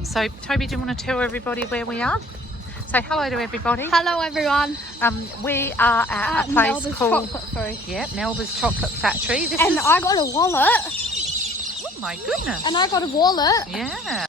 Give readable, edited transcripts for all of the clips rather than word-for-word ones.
So, Toby, do you want to tell everybody where we are? Say hello to everybody. Hello, everyone. We are at a place MELBA'S called MELBA'S Chocolate Factory. I got a wallet. Oh my goodness! And I got a wallet. Yeah.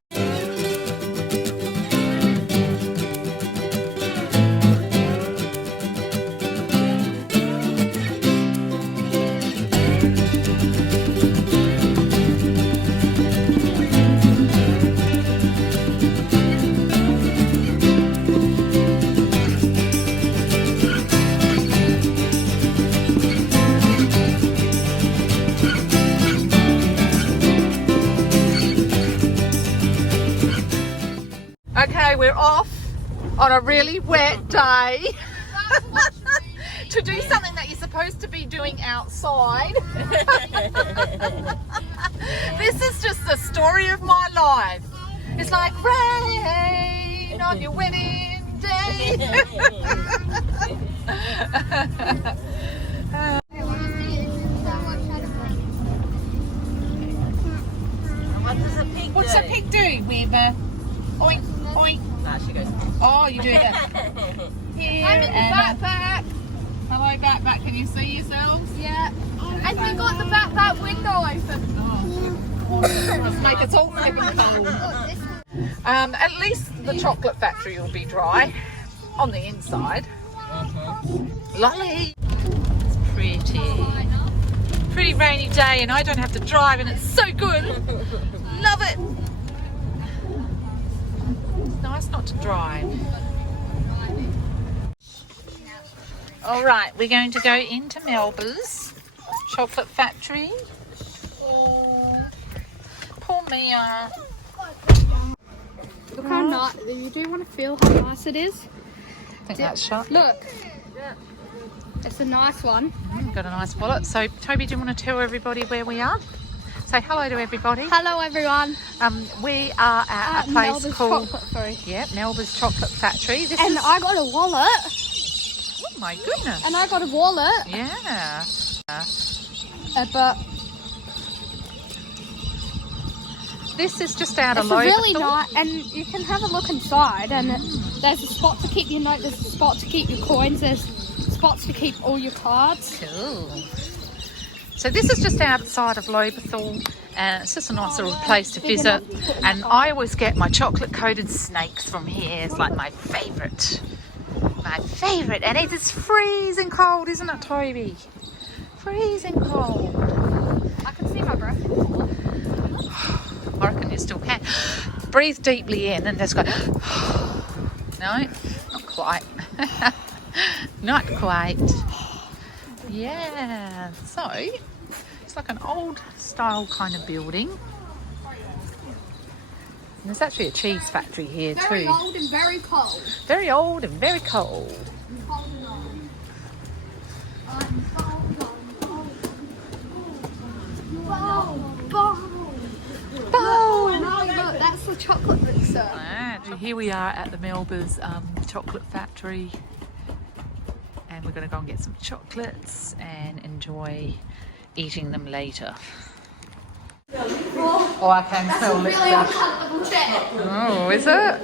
Okay, we're off on a really wet day to do something that you're supposed to be doing outside. This is just the story of my life. It's like rain on your wedding day. What does a pig do? What's a pig do, Weber? Oink, oink. Nah, she goes. Oh, you do that. Here I'm in the backpack. Hello, backpack. Can you see yourselves? Yeah. And we got the backpack window open. Let's make it all flipping cool. At least the chocolate factory will be dry on the inside. Lolly. It's pretty rainy day, and I don't have to drive, and it's so good. Love it. Nice not to drive. All right, we're going to go into MELBA'S Chocolate Factory. Poor Mia. Look how nice. You do want to feel how nice it is. I think that's shut. Look. It's a nice one. Got a nice wallet. So, Toby, do you want to tell everybody where we are? Say hello to everybody. Hello, everyone. We are at a place MELBA'S called MELBA'S Chocolate Factory. I got a wallet. Oh my goodness! And I got a wallet. Yeah. But This is just out of it's Adelaide. really nice, and you can have a look inside. And there's a spot to keep your note. There's a spot to keep your coins. There's spots to keep all your cards. Cool. So this is just outside of Lobethal, and it's just a nice little place to visit. And I always get my chocolate-coated snakes from here. It's like my favourite. My favourite. And it is freezing cold, isn't it, Toby? Freezing cold. I can see my breath. I reckon you still can. Breathe deeply in and just go. No, not quite. Not quite. Yeah, so it's like an old style kind of building. And there's actually a cheese factory here too. Very old and very cold. Very old and very cold. Look, that's the chocolate mixer. Here we are at the MELBA'S Chocolate Factory, and we're going to go and get some chocolates and enjoy eating them later. Oh, I can smell Really liquor. uncomfortable chair. Oh, is it?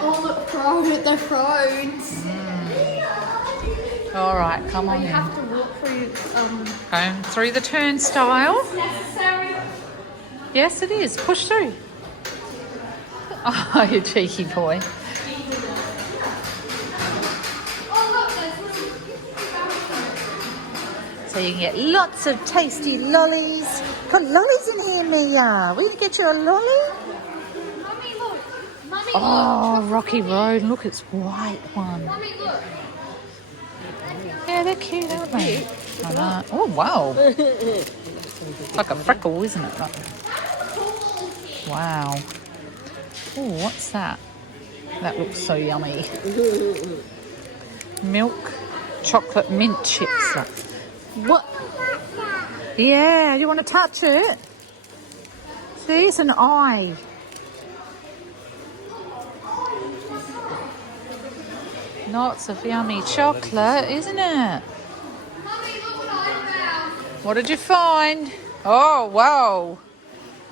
All the phones. All right, come on You in. have to walk through. Going through the turnstile. Necessary. Yes, it is. Push through. Oh, you cheeky boy. So you can get lots of tasty lollies. Got lollies in here, Mia. We can get you a lolly. Mummy, look. Mummy, Oh, Rocky Road. Look, it's white one. Mummy, look. Yeah, they're cute, aren't they? I know. Oh, wow. It's like a freckle, isn't it? Wow. Oh, what's that? That looks so yummy. Milk chocolate mint chips. What? Yeah, you want to touch it? See, it's an eye. Lots of yummy chocolate, isn't it? Mummy, look what I found. What did you find? Oh, wow.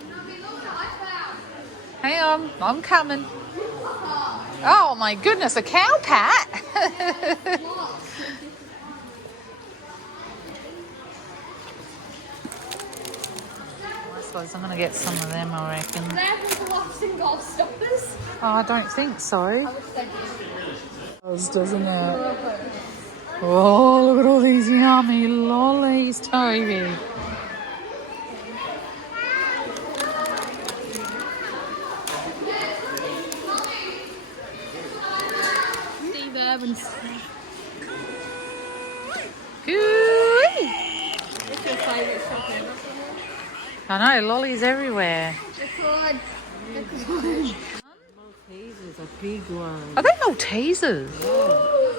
Mummy, look what I found. Hang on, I'm coming. Oh my goodness, a cow pat. I suppose I'm going to get some of them, I reckon. Do they have locks and gold stoppers? Oh, I don't think so. I wish they did. Does, doesn't it? Oh, look at all these yummy lollies, Toby. Steve Irwin's. Good. What's your favourite shopping? I know, lollies everywhere. Maltesers are big ones. Are they Maltesers?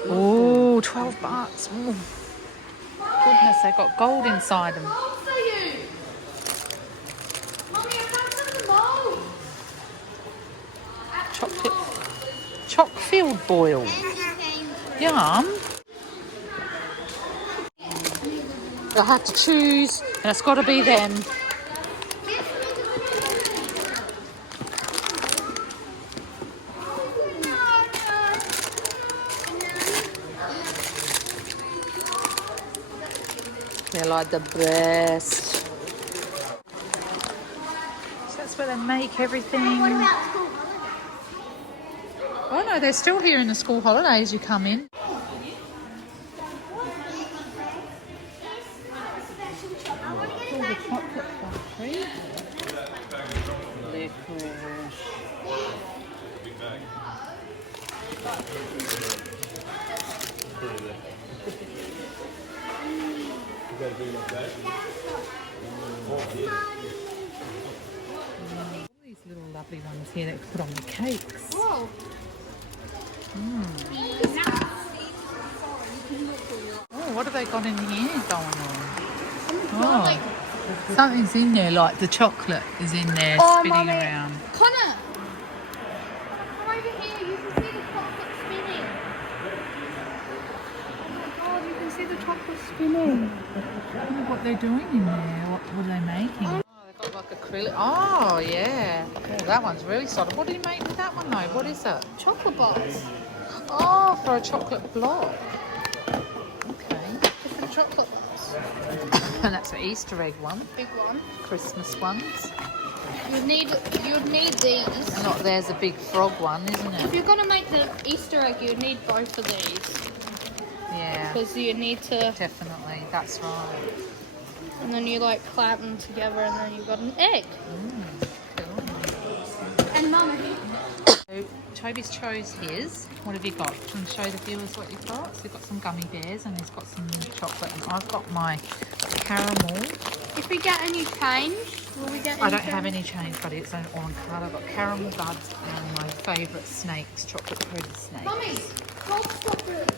Oh, $12. Oh. Goodness, they got gold inside them. What are you? Mummy, I found some of the mold. Choc-filled boil. Yum. I have to choose, and it's got to be them. They're like the best. So that's where they make everything. Oh no, they're still here in the school holidays. You come in. Oh, the chocolate factory. All these little lovely ones here that you put on the cakes. Whoa. Oh, what have they got in here going on? Oh, something's in there, like the chocolate is in there spinning Mummy. around. Connor, come over here. You can see the chocolate spinning. Oh my god, you can see the chocolate spinning. I wonder what they're doing in there. What are they making? Oh, they've got like acrylic. Oh, yeah. Oh, that one's really solid. What do you make with that one, though? What is it? Chocolate bars. Oh, for a chocolate block. Okay. Different chocolate bars. And that's an Easter egg one. Big one. Christmas ones. You'd need these. Not there's a big frog one, isn't If it? you're gonna make the Easter egg, you'd need both of these Yeah, because you need to, definitely. That's right. and then you like clamp them together, and then you've got an egg. Cool. And Mummy. So Toby's chose his. What have you got? Can you show the viewers what you've got? So you've got some gummy bears and he's got some chocolate, and I've got my caramel. If we get any change, will we get any I don't change? have any change, but it's on card. I've got caramel buds and my favourite snakes, chocolate coated snakes. Mummy, cold chocolate.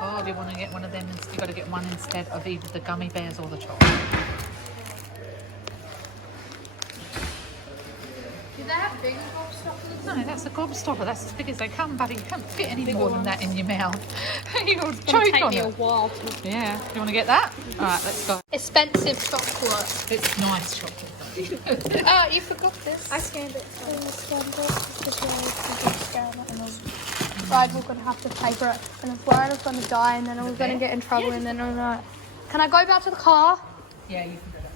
Oh, do you want to get one of them? You've got to get one instead of either the gummy bears or the chocolate. Do they have bigger cold chocolate? No, that's a gobstopper. That's as big as they come, buddy. You can't fit any more than that in your mouth. You'll It's gonna choke take on me a it. while to. Yeah. Do you want to get that? All right, let's go. Expensive chocolate. It's nice chocolate, though. Oh, you forgot this. I scanned it. So I scanned it because I could scan it and then guys were going to have to pay for it. And I was worried I was going to die and then I was going to get in trouble and then I was like, can I go back to the car? Yeah, you can do that.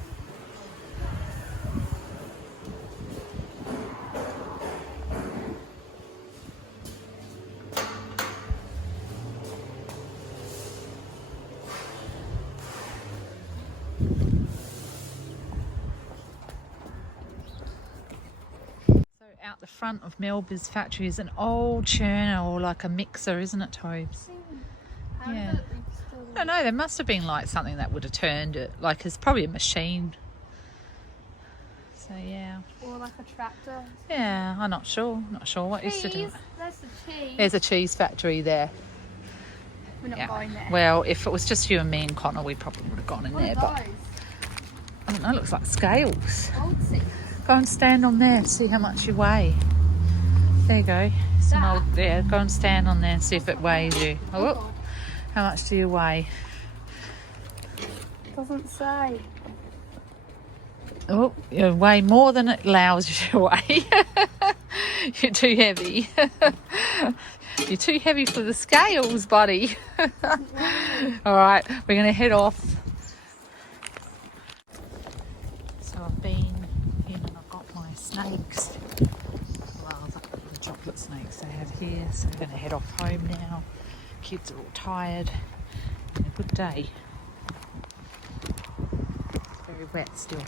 Out the front of MELBA'S factory is an old churner or like a mixer, isn't it, Tobes? Yeah. I don't know, there must have been like something that would have turned it. Like it's probably a machine. So yeah. Or like a tractor. Yeah, I'm not sure. Not sure what is to do. Cheese. That's the cheese. There's a cheese factory there. We're not Yeah. going there. Well, if it was just you and me and Connor, we probably would have gone in What there. are But those? I don't know, it looks like scales. Old seats. Go and stand on there and see how much you weigh. There you go. Some old, yeah, go and stand on there and see if it weighs you. Oh, how much do you weigh? Doesn't say. Oh, you weigh more than it allows you to weigh. You're too heavy. You're too heavy for the scales, buddy. All right, we're going to head off. So I've been in and I've got my snakes. Well, the chocolate snakes they have here. So we're going to head off home now. Kids are all tired. Been a good day. It's very wet still.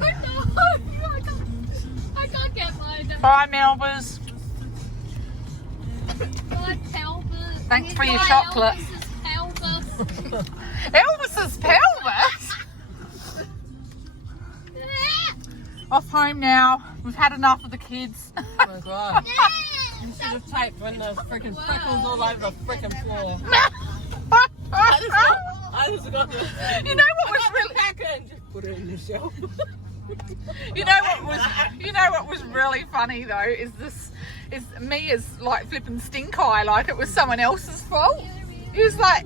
I can't get mine. Bye, Melba's. Bye, Pelvis. Thanks for your chocolate. Pelvis. Elvis's pelvis. Off home now. We've had enough of the kids. Oh my god. You should have typed when the freaking freckles all over the freaking floor. I just got the. You know what was really And just put it in the shelf. You know what was really funny though is me as like flipping stink eye like it was someone else's fault. He was like,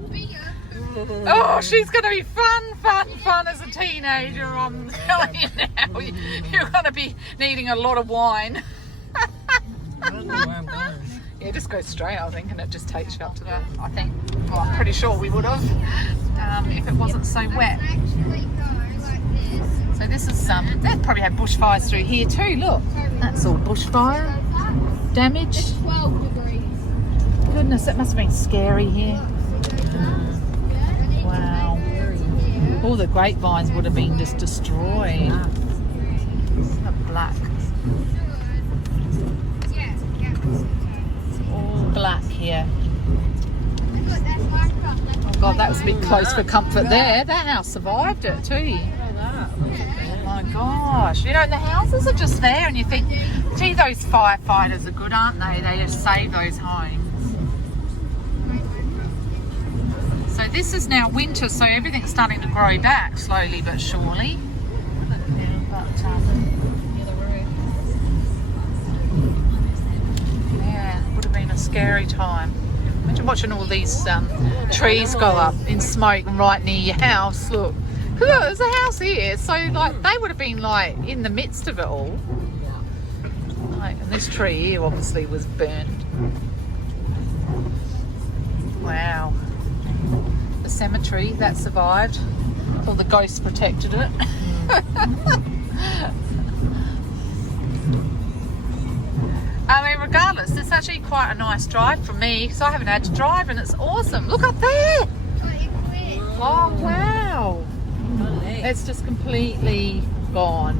oh, she's gonna be fun as a teenager. I'm telling you now, you're gonna be needing a lot of wine. I don't know where I'm going. Yeah, just go straight, I think, and it just takes you up to the. I think. Well, I'm pretty sure we would have if it wasn't so wet. So this is they probably have bushfires through here too. Look, that's all bushfire damage. 12 degrees. Goodness, that must have been scary here. Wow, all the grapevines would have been just destroyed. Black. It's all black here. Oh God, that was a bit close for comfort there. That house survived it too. Oh my gosh, you know, the houses are just there and you think, gee, those firefighters are good, aren't they? They just save those homes. So this is now winter, so everything's starting to grow back slowly but surely. Yeah, it would have been a scary time. Imagine watching all these trees go up in smoke right near your house. Look, there's a house here, so like they would have been like in the midst of it all. Like, and this tree here obviously was burned. Wow. The cemetery that survived. All the ghosts protected it. I mean, regardless, it's actually quite a nice drive for me because I haven't had to drive and it's awesome. Look up there. Oh, wow. It's just completely gone.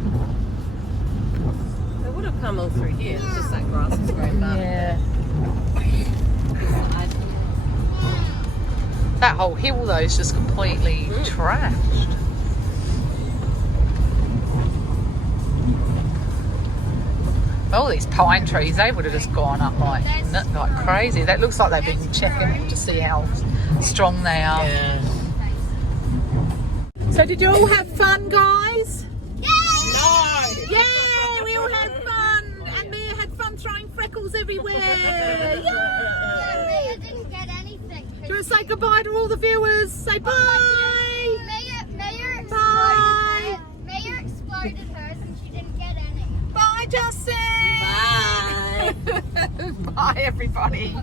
It would have come all through here. It's just that grass is growing back. Yeah. That whole hill though is just completely trashed. All these pine trees, they would have just gone up like crazy. That looks like they've been checking to see how strong they are. Yeah. So did you all have fun, guys? No! Yeah, we all had fun. And Mia had fun throwing freckles everywhere. Yay! Maya didn't get anything. Do you want to say goodbye to all the viewers? Say bye. Maya exploded hers and she didn't get any. Bye, Justin. Bye. Bye, everybody.